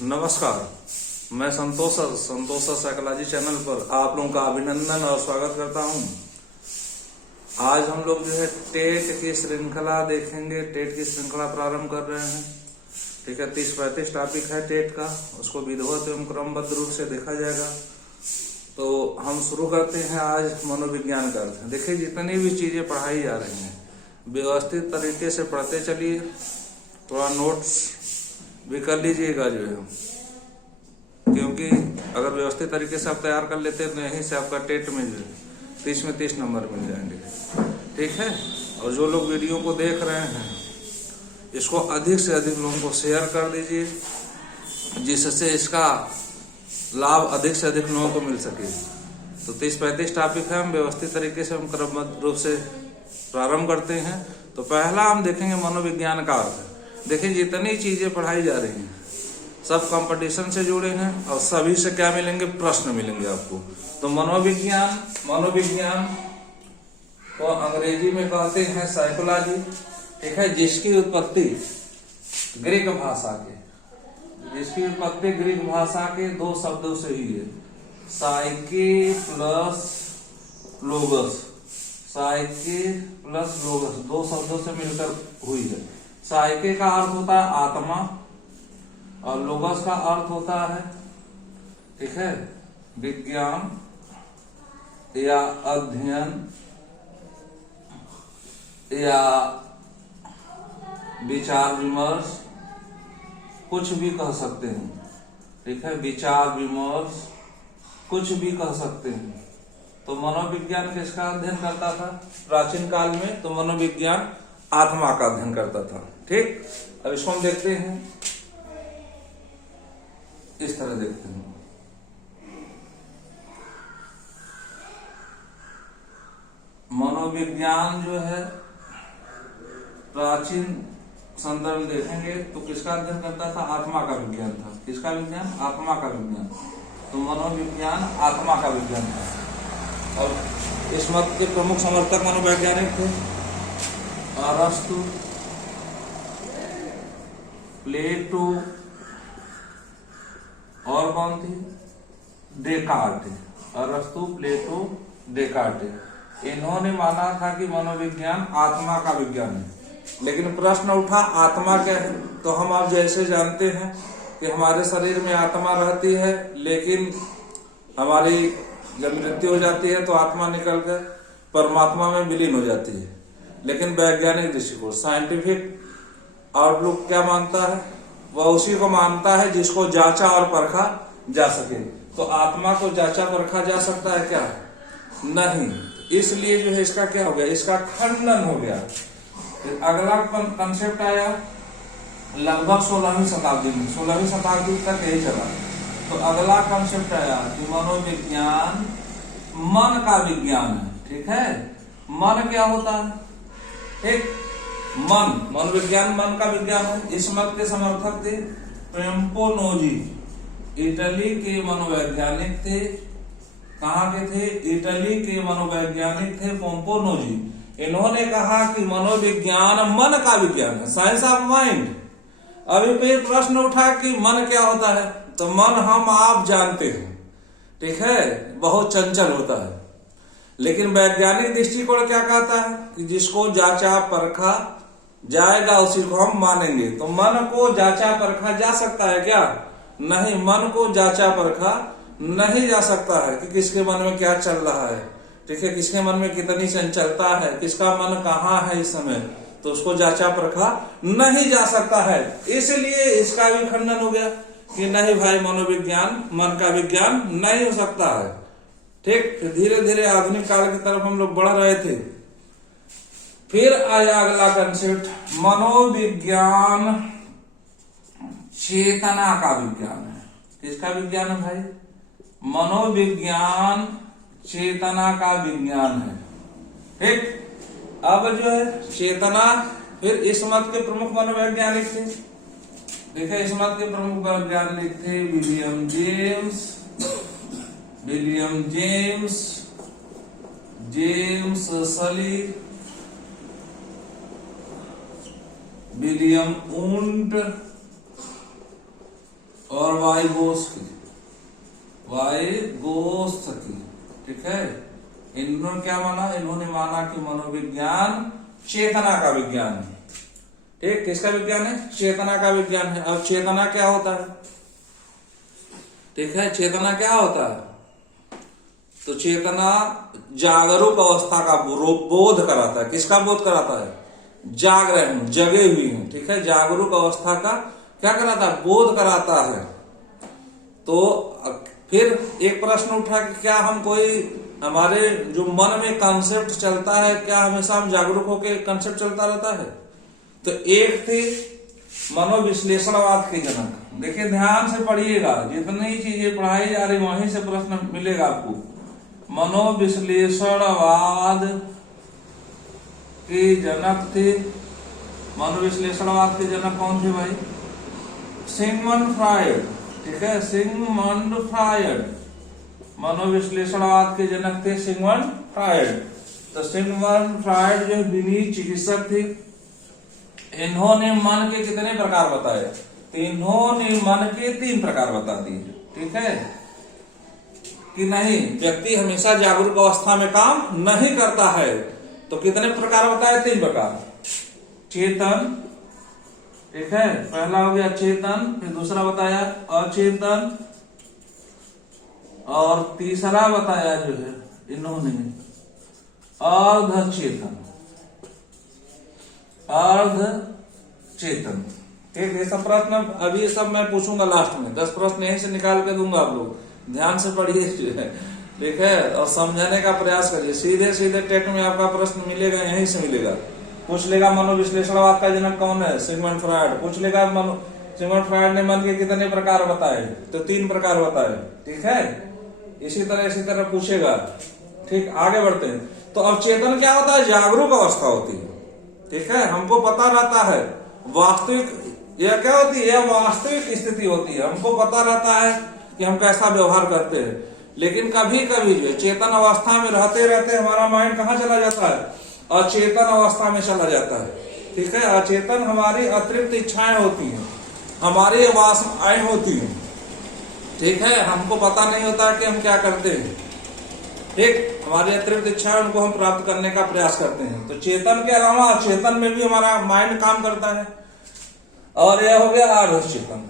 नमस्कार, मैं संतोषा psychology channel पर आप लोगों का अभिनंदन और स्वागत करता हूं। आज हम लोग जो है टेट की श्रृंखला देखेंगे। टेट की श्रृंखला प्रारंभ कर रहे हैं। ठीक है, 30-35 टॉपिक है टेट का, उसको विधिवत एवं क्रमबद्ध रूप से देखा जाएगा। तो हम शुरू करते हैं आज मनोविज्ञान का अर्थ। देखिए, जितनी भी चीजें पढ़ाई जा रही हैं व्यवस्थित तरीके से पढ़ते चलिए। थोड़ा नोट्स भी कर लीजिएगा जो है, क्योंकि अगर व्यवस्थित तरीके से आप तैयार कर लेते हैं तो यहीं से आपका टेट में जो 30 में 30 नंबर मिल जाएंगे। ठीक है, और जो लोग वीडियो को देख रहे हैं इसको अधिक से अधिक लोगों को शेयर कर दीजिए, जिससे इसका लाभ अधिक से अधिक लोगों को मिल सके। तो 30-35 टॉपिक है, हम व्यवस्थित तरीके से हम क्रमबद्ध रूप से प्रारंभ करते हैं। तो पहला हम देखेंगे मनोविज्ञान का अर्थ। देखिए, जितनी चीजें पढ़ाई जा रही हैं सब कंपटीशन से जुड़े हैं और सभी से क्या मिलेंगे, प्रश्न मिलेंगे आपको। तो मनोविज्ञान को अंग्रेजी में कहते हैं साइकोलॉजी। ठीक है, जिसकी उत्पत्ति ग्रीक भाषा के दो शब्दों से ही है, साइके प्लस लोगस। दो शब्दों से मिलकर हुई है। साइके का अर्थ होता है आत्मा और लोगस का अर्थ होता है, ठीक है, विज्ञान या अध्ययन या विचार विमर्श, कुछ भी कह सकते हैं। ठीक है, विचार विमर्श कुछ भी कह सकते हैं। तो मनोविज्ञान किसका अध्ययन करता था प्राचीन काल में? तो मनोविज्ञान आत्मा का अध्ययन करता था। ठीक, अब इसको हम देखते हैं, इस तरह देखते हैं। मनोविज्ञान जो है प्राचीन संदर्भ देखेंगे तो किसका अध्ययन करता था? आत्मा का विज्ञान था। किसका विज्ञान? आत्मा का विज्ञान। तो मनोविज्ञान आत्मा का विज्ञान था। और इस मत के प्रमुख समर्थक मनोवैज्ञानिक थे अरस्तु, प्लेटो और कौन थी? डेकार्टे। अरस्तु, प्लेटो, डेकार्टे। इन्होंने माना था कि मनोविज्ञान आत्मा का विज्ञान है। लेकिन प्रश्न उठा, आत्मा क्या है? तो हम आप जैसे जानते हैं कि हमारे शरीर में आत्मा रहती है, लेकिन हमारी जब मृत्यु हो जाती है तो आत्मा निकलकर परमात्मा में विलीन हो जाती है। लेकिन वैज्ञानिक दृष्टिकोण, साइंटिफिक आउटलुक क्या मानता है? वह उसी को मानता है जिसको जांचा और परखा जा सके। तो आत्मा को जांचा परखा जा सकता है क्या? नहीं। इसलिए जो है इसका क्या हो गया? इसका खंडन हो गया। अगला कंसेप्ट आया लगभग 16वीं शताब्दी में। 16वीं शताब्दी तक यही चला। तो अगला कंसेप्ट आया कि मनोविज्ञान मन का विज्ञान है। ठीक है, मन क्या होता है? एक मनोविज्ञान मन का विज्ञान है। इस मत के समर्थक थे पेम्पोनोजी, इटली के मनोवैज्ञानिक थे। कहाँ के थे? इटली के मनोवैज्ञानिक थे पेम्पोनोजी। इन्होंने कहा कि मनोविज्ञान मन का विज्ञान है, साइंस ऑफ माइंड। अभी फिर प्रश्न उठा कि मन क्या होता है? तो मन हम आप जानते हैं, ठीक है, बहुत चंचल होता है। लेकिन वैज्ञानिक दृष्टिकोण क्या कहता है कि जिसको जांचा परखा जाएगा उसी को हम मानेंगे। तो मन को जांचा परखा जा सकता है क्या? नहीं, मन को जांचा परखा नहीं जा सकता है कि किसके मन में क्या चल रहा है। ठीक है, किसके मन में कितनी चंचलता है, किसका मन कहाँ है इस समय, तो उसको जांचा परखा नहीं जा सकता है। इसलिए इसका भी खंडन हो गया कि नहीं भाई, मनोविज्ञान मन का विज्ञान नहीं हो सकता है। ठीक, धीरे धीरे आधुनिक काल की तरफ हम लोग बढ़ रहे थे। फिर आया अगला कंसेप्ट, मनोविज्ञान चेतना का विज्ञान है। किसका विज्ञान है भाई? मनोविज्ञान चेतना का विज्ञान है। ठीक, अब जो है चेतना, फिर इस मत के प्रमुख मनोवैज्ञानिक थे। देखिए, इस मत के प्रमुख वैज्ञानिक थे विलियम जेम्स सली, विलियम ऊंट और वाइगोत्स्की, ठीक है। इन्होंने क्या माना? इन्होंने माना कि मनोविज्ञान चेतना का विज्ञान है। ठीक, किसका विज्ञान है? चेतना का विज्ञान है। अब चेतना क्या होता है? ठीक है, चेतना क्या होता है? तो चेतना जागरूक अवस्था का बोध कराता है। किसका बोध कराता है? जाग रहे हूं, जगे हुई हूं, ठीक है। जागरूक अवस्था का क्या कराता है? बोध कराता है। तो फिर एक प्रश्न उठा कि क्या हम कोई हमारे जो मन में कंसेप्ट चलता है, क्या हमेशा हम जागरूक होकर कंसेप्ट चलता रहता है? तो एक थे मनोविश्लेषणवाद के जनक। देखिए ध्यान से पढ़िएगा, जितनी चीजें पढ़ाई जा रही वहीं से प्रश्न मिलेगा आपको। मनोविश्लेषणवाद के जनक थे। मनोविश्लेषणवाद के जनक कौन थे भाई? सिगमंड फ्रायड, ठीक है, सिगमंड फ्रायड। मनोविश्लेषणवाद के जनक थे सिगमंड फ्रायड। तो सिगमंड फ्रायड जो विनीत चिकित्सक थे, इन्होंने मन के कितने प्रकार बताए? तो इन्होंने मन के 3 प्रकार बता दिए, ठीक है। कि नहीं, व्यक्ति हमेशा जागरूक अवस्था में काम नहीं करता है। तो कितने प्रकार बताए? 3 प्रकार। चेतन, ठीक है, पहला हो गया चेतन, फिर दूसरा बताया अचेतन, और तीसरा बताया जो है इन्होंने अर्धचेतन। अर्धचेतन, ठीक। ये सब प्रश्न अभी ये सब मैं पूछूंगा लास्ट में। 10 प्रश्न यहीं से निकाल के दूंगा, आप लोग ध्यान से पढ़िए, ठीक है, और समझने का प्रयास करिए। सीधे सीधे टेट में आपका प्रश्न मिलेगा, यहीं से मिलेगा। पूछ लेगा मनोविश्लेषणवाद का जनक कौन है? Sigmund Freud. पूछ लेगा सिगमंड फ्रायड ने मन के कितने प्रकार बताए? तो 3 प्रकार बताए, ठीक है। इसी तरह पूछेगा, ठीक। आगे बढ़ते हैं। तो अब चेतन क्या होता है? जागरूक अवस्था होती है, ठीक है। हमको पता रहता है वास्तविक, यह क्या होती है? यह वास्तविक स्थिति होती है। हमको पता रहता है कि हम कैसा व्यवहार करते हैं। लेकिन कभी कभी जो चेतन अवस्था में रहते रहते हमारा माइंड कहाँ चला जाता है? अचेतन अवस्था में चला जाता है, ठीक है। अचेतन हमारी अतिरिक्त इच्छाएं होती हैं, हमारी वासनाएं होती हैं, ठीक है। हमको पता नहीं होता कि हम क्या करते हैं, ठीक। हमारी अतिरिक्त इच्छाएं, उनको हम प्राप्त करने का प्रयास करते हैं। तो चेतन के अलावा अचेतन में भी हमारा माइंड काम करता है। और यह हो गया अर्धचेतन,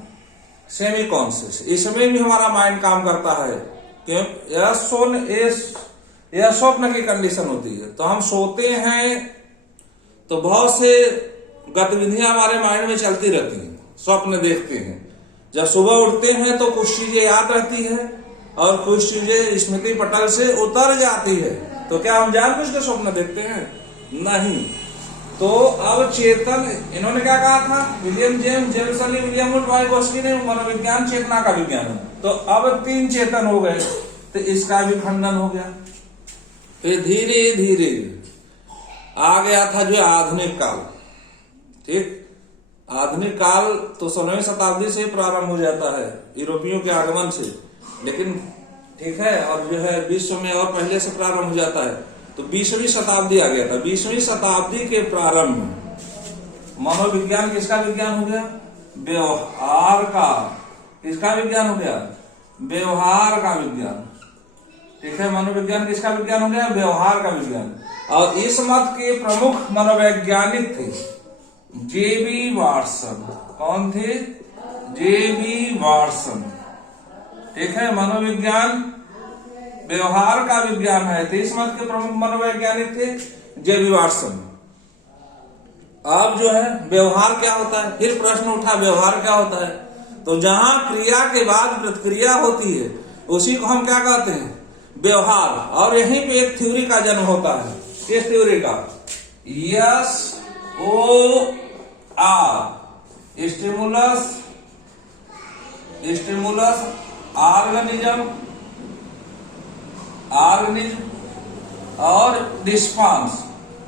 सेमी कॉन्शियस। इसमें भी हमारा माइंड काम करता है। क्यों? यह स्वप्न की कंडीशन होती है। तो हम सोते हैं तो बहुत से गतिविधियां हमारे माइंड में चलती रहती हैं, स्वप्न देखते हैं। जब सुबह उठते हैं तो कुछ चीजें याद रहती है और कुछ चीजें स्मृति पटल से उतर जाती है। तो क्या हम जानबूझ के स्वप्न देखते हैं? नहीं। तो अब चेतन, इन्होंने क्या कहा था? विलियम जेम्स विलियम वाइगोत्स्की ने मनोविज्ञान चेतना का विज्ञान है। तो अब 3 चेतन हो गए, तो इसका भी खंडन हो गया। फिर धीरे धीरे आ गया था जो आधुनिक काल, ठीक। आधुनिक काल तो 16वीं शताब्दी से प्रारंभ हो जाता है, यूरोपियों के आगमन से। लेकिन ठीक है, और जो है विश्व में और पहले से प्रारंभ हो जाता है। तो 20वीं शताब्दी आ गया था। 20वीं शताब्दी के प्रारंभ में मनोविज्ञान किसका विज्ञान हो गया? व्यवहार का। किसका विज्ञान हो गया? व्यवहार का विज्ञान, ठीक है। मनोविज्ञान किसका विज्ञान हो गया? व्यवहार का विज्ञान। और इस मत के प्रमुख मनोवैज्ञानिक थे जेबी वाटसन। कौन थे? जेबी वाटसन, ठीक है। मनोविज्ञान व्यवहार का विज्ञान है, तो इस मत के प्रमुख मनोवैज्ञानिक थे जेबी वाटसन। अब जो है व्यवहार क्या होता है? फिर प्रश्न उठा, व्यवहार क्या होता है? तो जहां क्रिया के बाद प्रतिक्रिया होती है उसी को हम क्या कहते हैं? व्यवहार। और यहीं पे एक थ्योरी का जन्म होता है। किस थ्योरी का? SOR, स्टिमुलस ऑर्गेनिज्म और रिस्पांस,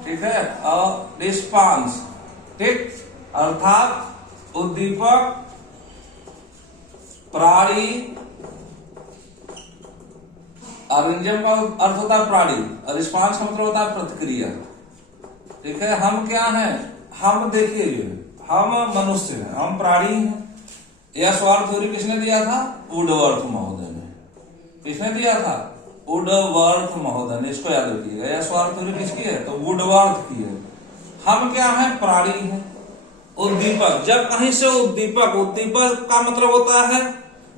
ठीक है, और रिस्पांस, ठीक। अर्थात उद्दीपक, प्राणी, ऑर्गेनिज्म का अर्थ होता है प्राणी, और रिस्पांस का मतलब होता है प्रतिक्रिया, ठीक है। हम क्या हैं? हम देखिए, हम मनुष्य हैं, हम प्राणी हैं, यह सवाल थ्योरी किसने दिया था? वुडवर्थ महोदय ने। किसने दिया था? वुडवर्थ महोदय ने। इसको याद रखिएगा, यह सवाल थ्योरी किसकी है? तो वुडवर्थ की है। हम क्या है? प्राणी हैं। उद्दीपक, जब कहीं से उद्दीपक, उद्दीपक का मतलब होता है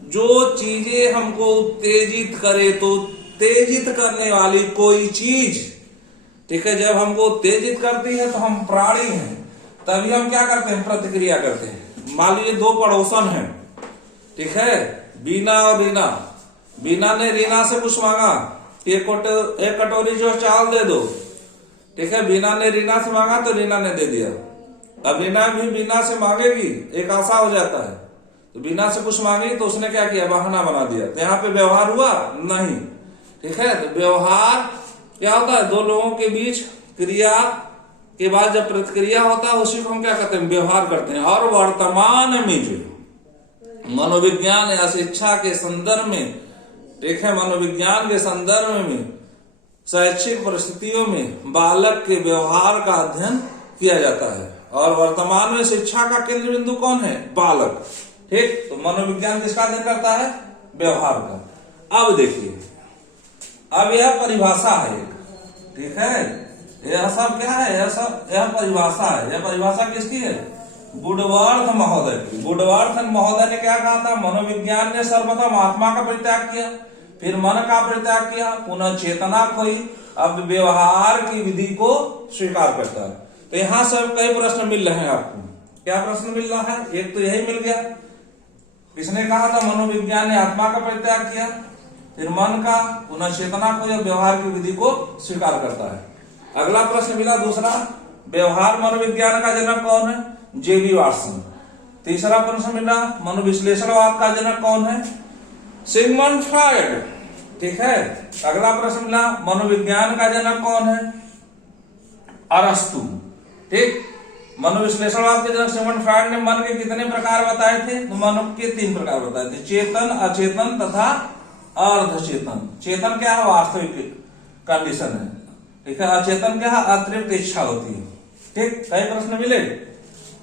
जो चीजें हमको उत्तेजित करे, तो उत्तेजित करने वाली कोई चीज, ठीक है, जब हमको उत्तेजित करती है तो हम प्राणी हैं। तभी हम क्या करते हैं? प्रतिक्रिया करते हैं। मान लीजिए दो पड़ोसन हैं, ठीक है, बीना और रीना। बीना ने रीना से कुछ मांगा, एक कटोरी जो चावल दे दो, ठीक है। बीना ने रीना से मांगा तो रीना ने दे दिया। अब रीना भी बीना से मांगेगी, एक आशा हो जाता है, तो बीना से कुछ मांगी तो उसने क्या किया? बहाना बना दिया। तो यहाँ पे व्यवहार हुआ नहीं, ठीक है। तो व्यवहार क्या होता है? दो लोगों के बीच क्रिया के बाद जब प्रतिक्रिया होता है उसी को हम क्या कहते हैं? व्यवहार करते हैं। और वर्तमान में जो मनोविज्ञान या शिक्षा के संदर्भ में, ठीक है, मनोविज्ञान के संदर्भ में शैक्षिक परिस्थितियों में बालक के व्यवहार का अध्ययन किया जाता है। और वर्तमान में शिक्षा का केंद्र बिंदु कौन है? बालक, ठीक। तो मनोविज्ञान किसका अध्ययन करता है? व्यवहार का। अब देखिए, अब यह परिभाषा है एक, ठीक है, यह सब क्या है? यह परिभाषा है। यह परिभाषा किसकी है? वुडवर्थ महोदय की। वुडवर्थ महोदय ने क्या कहा था? मनोविज्ञान ने सर्वप्रथम आत्मा का परित्याग किया, फिर मन का परित्याग किया, पुनः चेतना खोई, अब व्यवहार की विधि को स्वीकार करता है। तो यहां सब कई प्रश्न मिल रहे हैं आपको। क्या प्रश्न मिल रहा है? एक तो यही मिल गया, किसने कहा था? मनोविज्ञान ने आत्मा का परित्याग किया, फिर मन का, पुनः चेतना को, या व्यवहार की विधि को स्वीकार करता है। अगला प्रश्न मिला दूसरा, व्यवहार मनोविज्ञान का जनक कौन है? जेबी वाटसन। तीसरा प्रश्न मिला, मनोविश्लेषणवाद का जनक कौन है? सिगमंड फ्रॉयड, ठीक है। अगला प्रश्न मिला, मनोविज्ञान का जनक कौन है? अरस्तु, ठीक। मनोविश्लेषणवाद के जनक सिगमंड फ्रॉयड ने मन के कितने प्रकार बताए थे? तो मन के 3 प्रकार बताए थे, चेतन, अचेतन तथा अर्धचेतन। चेतन क्या है? वास्तविक कंडीशन है, ठीक है। अचेतन क्या है? अतिरिक्त इच्छा होती है, ठीक। कई प्रश्न मिले।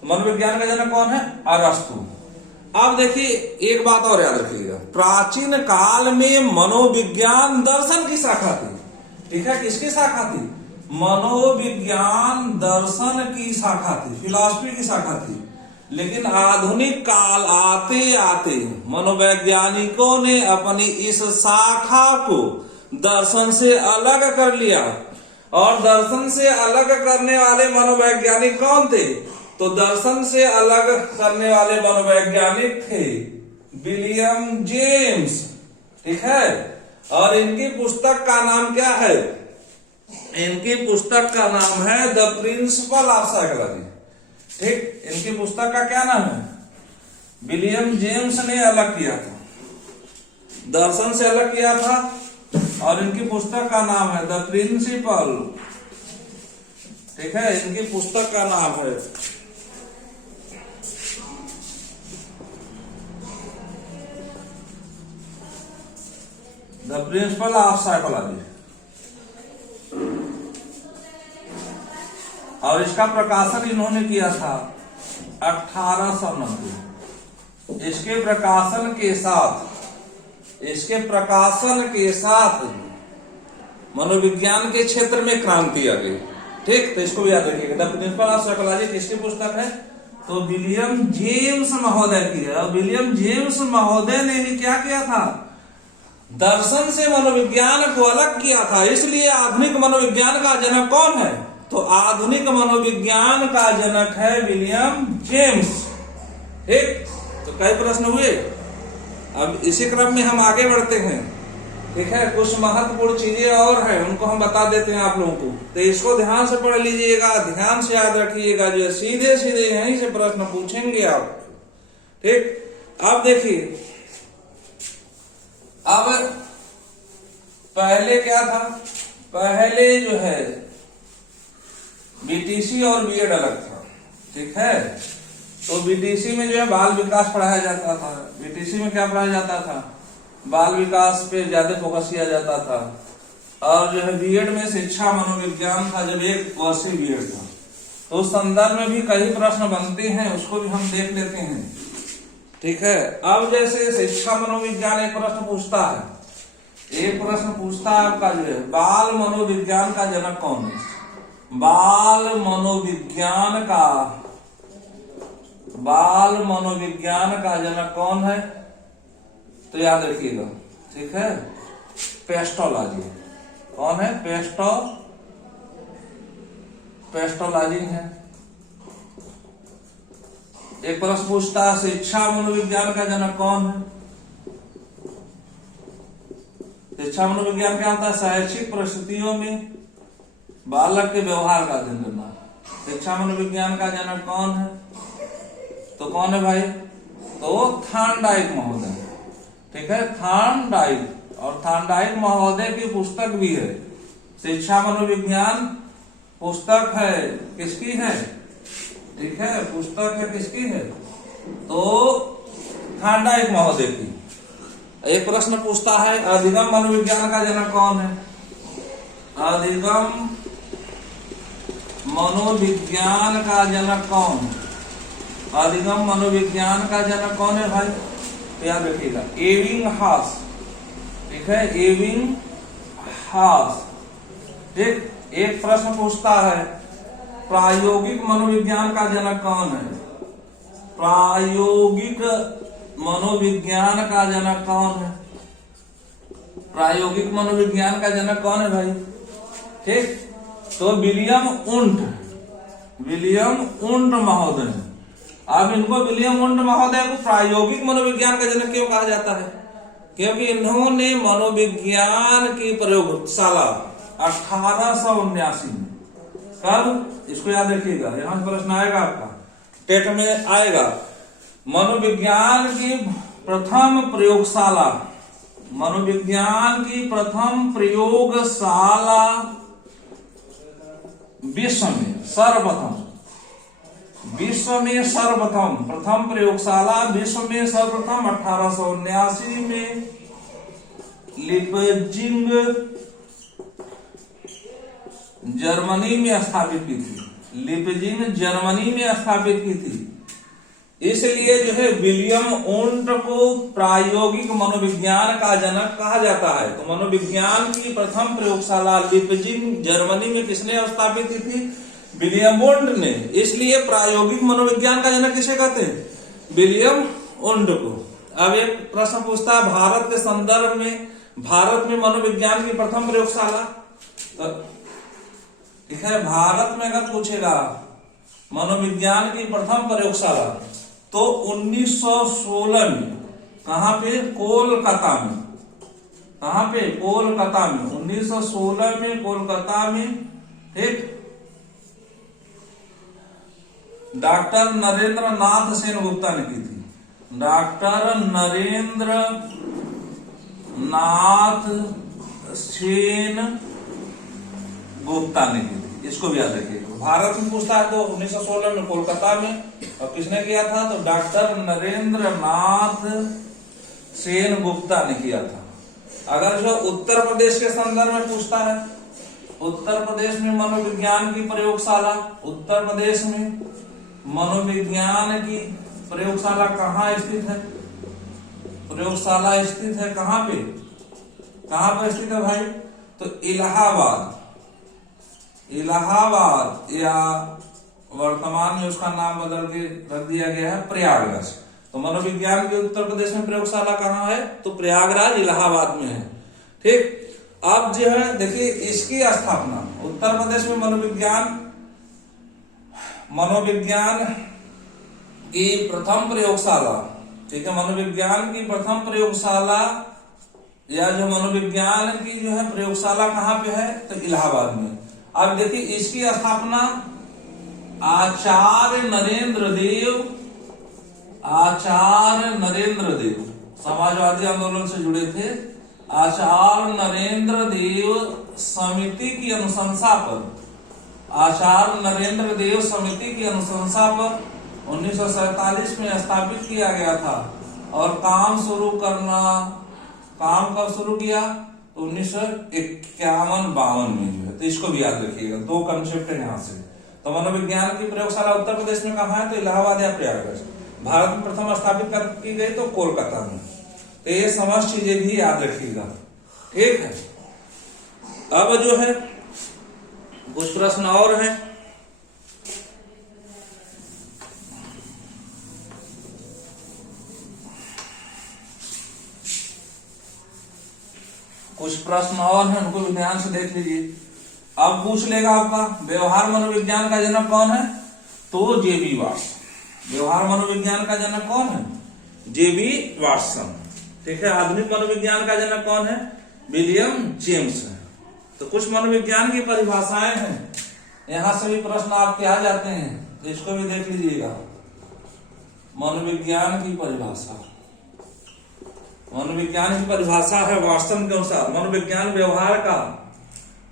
मनोविज्ञान का जनक कौन है? अरस्तु। अब देखिए एक बात और याद रखिएगा, प्राचीन काल में मनोविज्ञान दर्शन की शाखा थी, ठीक है। किसकी शाखा थी? मनोविज्ञान दर्शन की शाखा थी, फिलॉसफी की शाखा थी। लेकिन आधुनिक काल आते आते मनोवैज्ञानिकों ने अपनी इस शाखा को दर्शन से अलग कर लिया। और दर्शन से अलग करने वाले मनोवैज्ञानिक कौन थे? तो दर्शन से अलग करने वाले मनोवैज्ञानिक थे विलियम जेम्स, ठीक है। और इनकी पुस्तक का नाम क्या है? इनकी पुस्तक का नाम है द प्रिंसिपल ऑफ साइकोलॉजी, ठीक। इनकी पुस्तक का क्या नाम है? विलियम जेम्स ने अलग किया था, दर्शन से अलग किया था। और इनकी पुस्तक का नाम है द प्रिंसिपल, ठीक है। इनकी पुस्तक का नाम है द प्रिंसिपल ऑफ साइकोलॉजी। और इसका प्रकाशन इन्होंने किया था 1890। इसके प्रकाशन के साथ मनोविज्ञान के क्षेत्र में क्रांति आ गई, ठीक। तो इसको भी याद रखिएगा, द प्रिंसिपल ऑफ साइकोलॉजी किसकी पुस्तक है? तो विलियम जेम्स महोदय की है। और विलियम जेम्स महोदय ने ही क्या किया था? दर्शन से मनोविज्ञान को अलग किया था। इसलिए आधुनिक मनोविज्ञान का जनक कौन है? तो आधुनिक मनोविज्ञान का जनक है विलियम जेम्स, ठीक। तो कई प्रश्न हुए। अब इसी क्रम में हम आगे बढ़ते हैं, ठीक है। कुछ महत्वपूर्ण चीजें और हैं, उनको हम बता देते हैं आप लोगों को। तो इसको ध्यान से पढ़ लीजिएगा, ध्यान से याद रखिएगा, जो सीधे सीधे यहीं से प्रश्न पूछेंगे आप, ठीक। अब देखिए, अब पहले क्या था? पहले जो है बीटीसी और बीएड अलग था, ठीक है। तो बीटीसी में जो है बाल विकास पढ़ाया जाता था। बीटीसी में क्या पढ़ाया जाता था? बाल विकास पे ज्यादा फोकस किया जाता था। और जो है बीएड में शिक्षा मनोविज्ञान था, जब 1 वर्षीय बीएड था। तो उस संदर्भ में भी कई प्रश्न बनते हैं, उसको भी हम देख लेते हैं। ठीक है। अब जैसे शिक्षा मनोविज्ञान एक प्रश्न पूछता है, एक प्रश्न पूछता है आपका जो है, बाल मनोविज्ञान का जनक कौन है? बाल मनोविज्ञान का जनक कौन है? तो याद रखिएगा, ठीक है, पेस्टोलॉजी। कौन है? पेस्टोलॉजी है। एक प्रश्न पूछता है, शिक्षा मनोविज्ञान का जनक कौन है? शिक्षा मनोविज्ञान क्या होता है? शैक्षिक परिस्थितियों में बालक के व्यवहार का अध्ययन करना। शिक्षा मनोविज्ञान का जनक कौन है? तो कौन है भाई? तो थॉर्नडाइक महोदय, ठीक है, थॉर्नडाइक। और थॉर्नडाइक महोदय की पुस्तक भी है, शिक्षा मनोविज्ञान पुस्तक है, किसकी है? ठीक है, पुस्तक है, किसकी है? तो थॉर्नडाइक महोदय की। एक प्रश्न पूछता है, अधिगम मनोविज्ञान का जनक कौन है? अधिगम मनोविज्ञान का जनक कौन है? अधिगम मनोविज्ञान का जनक कौन है भाई? याद रखिएगा, एबिंगहास, ठीक है, एबिंगहास। ठीक। एक प्रश्न पूछता है, प्रायोगिक मनोविज्ञान का जनक कौन है? प्रायोगिक मनोविज्ञान का जनक कौन है? प्रायोगिक मनोविज्ञान का जनक कौन है भाई? ठीक, तो विलियम उंट महोदय। अब इनको विलियम उंट महोदय को प्रायोगिक मनोविज्ञान का जनक क्यों कहा जाता है? क्योंकि इन्होंने मनोविज्ञान की प्रयोगशाला 1879 में, कब? इसको याद रखिएगा, यहां प्रश्न आएगा आपका, टेट में आएगा। मनोविज्ञान की प्रथम प्रयोगशाला, मनोविज्ञान की प्रथम प्रयोगशाला विश्व में सर्वप्रथम प्रथम प्रयोगशाला विश्व में सर्वप्रथम 1879 में लिपजिंग जर्मनी में स्थापित की थी। लिपजिंग जर्मनी में स्थापित की थी। इसलिए जो है विलियम उंट को प्रायोगिक मनोविज्ञान का जनक कहा जाता है। तो मनोविज्ञान की प्रथम प्रयोगशाला लिपजिंग जर्मनी में किसने स्थापित की थी? विलियम उंट ने। इसलिए प्रायोगिक मनोविज्ञान का जनक किसे कहते हैं? विलियम उंट को। अब एक प्रश्न पूछता है, भारत के संदर्भ में भारत में मनोविज्ञान की प्रथम प्रयोगशाला, ठीक है, भारत में अगर पूछेगा मनोविज्ञान की प्रथम प्रयोगशाला तो 1916 में, कहां पे? कोलकाता में। कहां पे? कोलकाता में। 1916 में कोलकाता में, ठीक। डॉक्टर नरेंद्र नाथ सेन गुप्ता ने की थी। डॉक्टर नरेंद्र नाथ सेन गुप्ता ने की थी। इसको भी याद रखिए। भारत में पूछता है तो 1916 में कोलकाता में, और किसने किया था? तो डॉक्टर नरेंद्र नाथ सेन गुप्ता ने किया था। अगर जो उत्तर प्रदेश के संदर्भ में पूछता है, उत्तर प्रदेश में मनोविज्ञान की प्रयोगशाला, उत्तर प्रदेश में मनोविज्ञान की प्रयोगशाला कहाँ स्थित है? प्रयोगशाला स्थित है कहाँ पे? कहाँ पर स्थित है भाई? तो इलाहाबाद, या वर्तमान में उसका नाम बदल के रख दिया गया है प्रयागराज। तो मनोविज्ञान के उत्तर प्रदेश में प्रयोगशाला कहाँ है? तो प्रयागराज, इलाहाबाद में है। ठीक। अब जो है देखिए इसकी स्थापना उत्तर प्रदेश में मनोविज्ञान की प्रथम प्रयोगशाला, ठीक है, मनोविज्ञान की प्रथम प्रयोगशाला या जो मनोविज्ञान की जो है प्रयोगशाला कहाँ पे है? तो इलाहाबाद में। अब देखिए इसकी स्थापना आचार्य नरेंद्र देव समाजवादी आंदोलन से जुड़े थे। आचार्य नरेंद्र देव समिति की अनुशंसा पर, आचार्य नरेंद्र देव समिति की अनुशंसा पर 1947 में स्थापित किया गया था। और काम कब शुरू किया? 1951-52 में जो है। तो इसको भी याद रखिएगा, दो कंसेप्ट है यहां से। तो मनोविज्ञान की प्रयोगशाला उत्तर प्रदेश में कहाँ है? तो इलाहाबाद या प्रयागराज। भारत में प्रथम स्थापित की गई तो कोलकाता में। तो ये समस्त चीजें भी याद रखिएगा, ठीक है। अब जो है कुछ प्रश्न और हैं। कुछ प्रश्न और हैं, उनको भी ध्यान से देख लीजिए। अब पूछ लेगा आपका व्यवहार मनोविज्ञान का जनक कौन है, तो जेबी वाटसन। व्यवहार मनोविज्ञान का जनक कौन है, जेबी वाटसन, ठीक है। आधुनिक मनोविज्ञान का जनक कौन है, विलियम जेम्स है। तो कुछ मनोविज्ञान की परिभाषाएं हैं, यहां से भी प्रश्न आपके आ जाते हैं, तो इसको भी देख लीजिएगा। मनोविज्ञान की परिभाषा, मनोविज्ञान की परिभाषा है वाटसन के अनुसार मनोविज्ञान व्यवहार का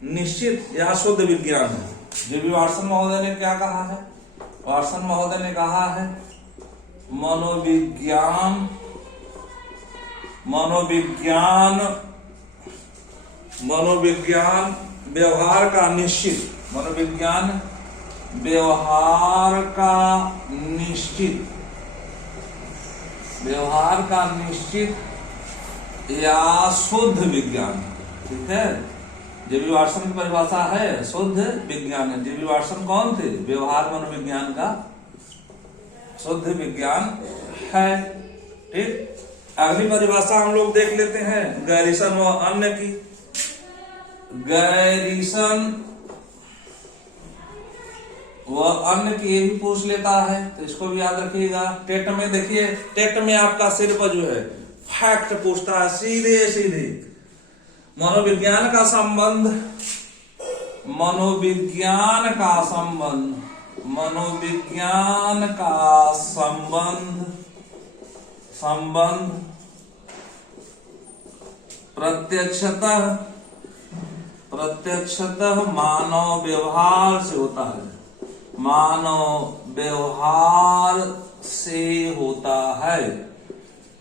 निश्चित या शुद्ध विज्ञान है। जेबी वाटसन महोदय ने क्या कहा है, वाटसन महोदय ने कहा है मनोविज्ञान व्यवहार का निश्चित, मनोविज्ञान व्यवहार का निश्चित या शुद्ध विज्ञान, ठीक है। जेबी वाटसन की परिभाषा है शुद्ध विज्ञान है। जेबी वाटसन कौन थे, व्यवहार मनोविज्ञान का शुद्ध विज्ञान है, ठीक। अगली परिभाषा हम लोग देख लेते हैं गैरिसन व अन्य की। गैरिसन व अन्य की ये भी पूछ लेता है, तो इसको भी याद रखिएगा। टेट में देखिए, टेट में आपका सिर्फ जो है फैक्ट पूछता है, सीधे सीधे मनोविज्ञान का संबंध प्रत्यक्षतः मानव व्यवहार से होता है, मानव व्यवहार से होता है,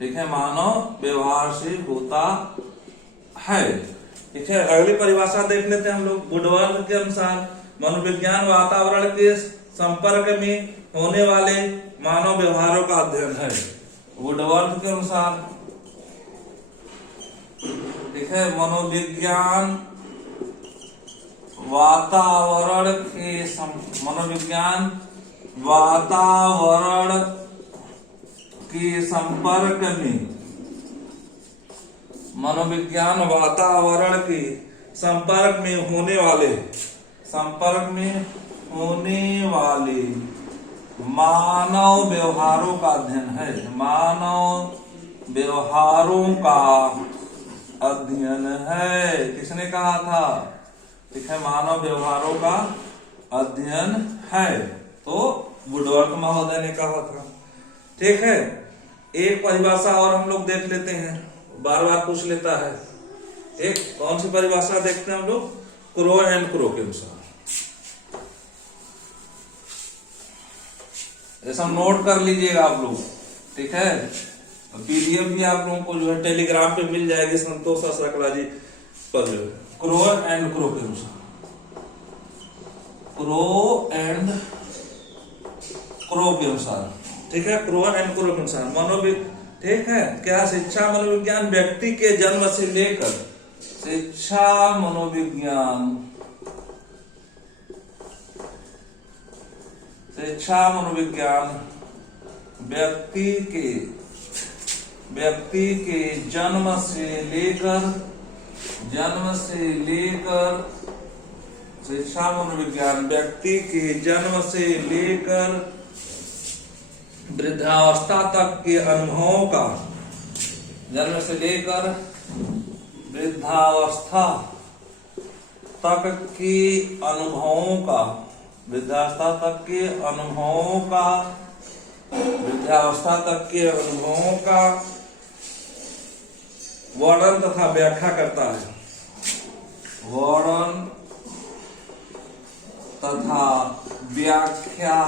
ठीक है, मानव व्यवहार से होता है, ठीक है। अगली परिभाषा देख लेते हैं हम लोग। वुडवर्ड के अनुसार मनोविज्ञान वातावरण के संपर्क में होने वाले मानव व्यवहारों का अध्ययन है। वुडवर्ड के अनुसार, ठीक है, मनोविज्ञान वातावरण के संपर्क में, मनोविज्ञान वातावरण के संपर्क में होने वाले मानव व्यवहारों का अध्ययन है, मानव व्यवहारों का अध्ययन है। किसने कहा था, ठीक है, मानव व्यवहारों का अध्ययन है, तो वुडवर्ड महोदय ने कहा था, ठीक है। एक परिभाषा और हम लोग देख लेते हैं, बार बार पूछ लेता है। एक कौन सी परिभाषा देखते हैं हम लोग, क्रो एंड क्रो के अनुसार। ऐसा नोट कर लीजिएगा आप लोग, ठीक है। पीडीएफ भी आप लोगों को जो है टेलीग्राम पे मिल जाएगी संतोष असरकला जी पर, जो है क्रो एंड क्रो के अनुसार, क्रो एंड क्रो के अनुसार, ठीक है, क्रो एंड क्रो के अनुसार मनोविज्ञान, ठीक है। क्या शिक्षा मनोविज्ञान व्यक्ति के जन्म से लेकर, शिक्षा मनोविज्ञान व्यक्ति के जन्म से लेकर शिक्षा मनोविज्ञान व्यक्ति के जन्म से लेकर वृद्धावस्था तक के अनुभवों का, जन्म से लेकर वृद्धावस्था तक के अनुभवों का, वृद्धावस्था तक के अनुभवों का वर्णन तथा व्याख्या करता है, वर्णन तथा व्याख्या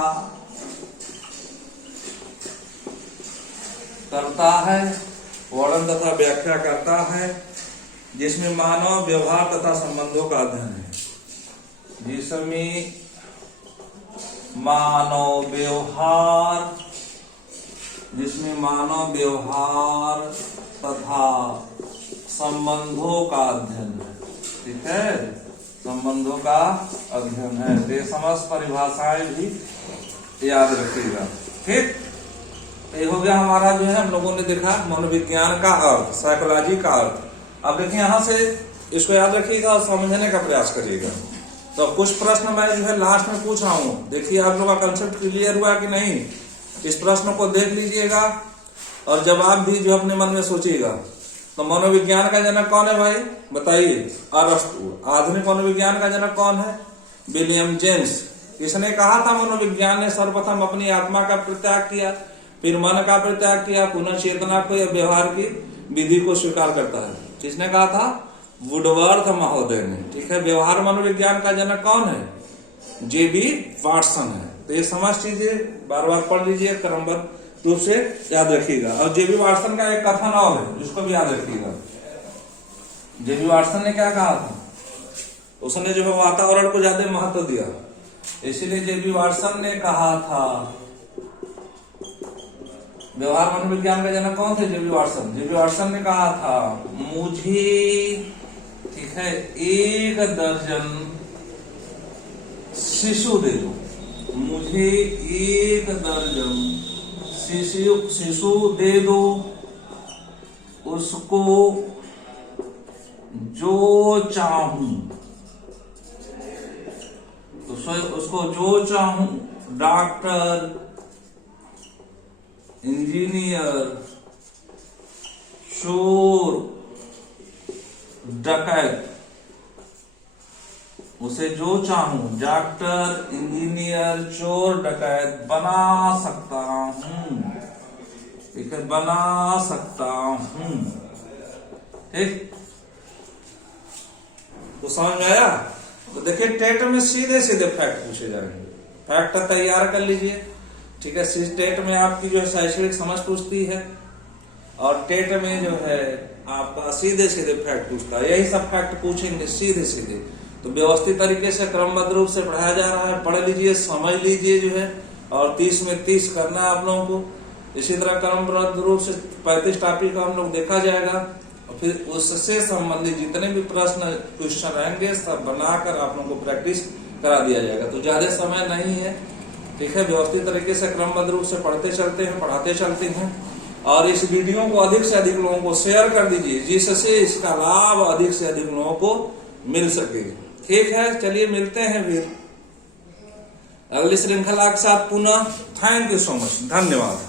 करता है, वर्णन तथा व्याख्या करता है, जिसमें मानव व्यवहार तथा संबंधों का अध्ययन है, जिसमें मानव व्यवहार जिसमें मानव व्यवहार तथा संबंधों का अध्ययन है। ठीक है, संबंधों का अध्ययन है। ये समस्त परिभाषाएं भी याद रखिएगा। ठीक, ये हो गया हमारा जो है, हम लोगों ने देखा मनोविज्ञान का अर्थ, साइकोलॉजी का अर्थ। अब देखिए यहां से इसको याद रखिएगा और समझने का प्रयास करिएगा। तो कुछ प्रश्न मैं जो है लास्ट में पूछ रहा हूं, देखिए आप लोग का कंसेप्ट क्लियर हुआ कि नहीं। इस प्रश्न को देख लीजिएगा और जवाब भी जो अपने मन में सोचिएगा। तो मनोविज्ञान का जनक कौन है भाई, बताइए। अरस्तु। आधुनिक मनोविज्ञान का जनक कौन है, विलियम जेम्स। इसने कहा था मनोविज्ञान ने सर्वप्रथम अपनी आत्मा का परित्याग किया, फिर मन का परित्याग किया, पुनः चेतना को या व्यवहार की विधि को स्वीकार करता है। किसने कहा था, वुडवर्थ महोदय ने। ठीक है, व्यवहार मनोविज्ञान का जनक कौन है, जेबी वाटसन है। तो ये समझ चीजें बार बार पढ़ लीजिए, क्रमबद्ध रूप से याद रखिएगा। और जेबी वाटसन का एक कथन और है, उसको भी याद रखिएगा। जेबी वाटसन ने क्या कहा था, उसने जो है वातावरण को ज्यादा महत्व दिया, इसीलिए जेबी वाटसन ने कहा था। व्यवहार मनोविज्ञान का जनक कौन थे, जेबी वाटसन। जेबी वाटसन ने कहा था, मुझे, ठीक है, 1 दर्जन शिशु दे दो, मुझे 1 दर्जन शिशु दे दो, उसको जो चाहूं, उसको जो चाहूं, डॉक्टर, इंजीनियर, चोर, डकैत, उसे जो चाहूं डॉक्टर, इंजीनियर, चोर, डकैत बना सकता हूं। ठीक है, बना सकता हूं। ठीक, तो समझ में आया। तो देखिए टेट में सीधे सीधे फैक्ट पूछे जाएंगे, फैक्ट तैयार कर लीजिए। ठीक है, टेट में आपकी जो है शैक्षणिक समझ पूछती है और टेट में जो है आपका सीधे सीधे फैक्ट पूछता है। यही सब फैक्ट पूछेंगे सीधे सीधे। तो व्यवस्थित तरीके से क्रमबद्ध रूप से पढ़ाया जा रहा है, पढ़ लीजिए, समझ लीजिए जो है, और 30 में 30 करना है आप लोगों को। इसी तरह क्रमबद्ध रूप से 35 टॉपिक का हम लोग देखा जाएगा और फिर उससे संबंधित जितने भी प्रश्न क्वेश्चन रहेंगे सब बनाकर आप लोगों को प्रैक्टिस करा दिया जाएगा। तो ज्यादा समय नहीं है। ठीक है, व्यवस्थित तरीके से क्रमबद्ध रूप से पढ़ते चलते हैं, पढ़ाते चलते हैं। और इस वीडियो को अधिक से अधिक लोगों को शेयर कर दीजिए, जिससे इसका लाभ अधिक से अधिक लोगों को मिल सके। ठीक है, चलिए मिलते हैं फिर अगली श्रृंखला के साथ पुनः। थैंक यू सो मच, धन्यवाद।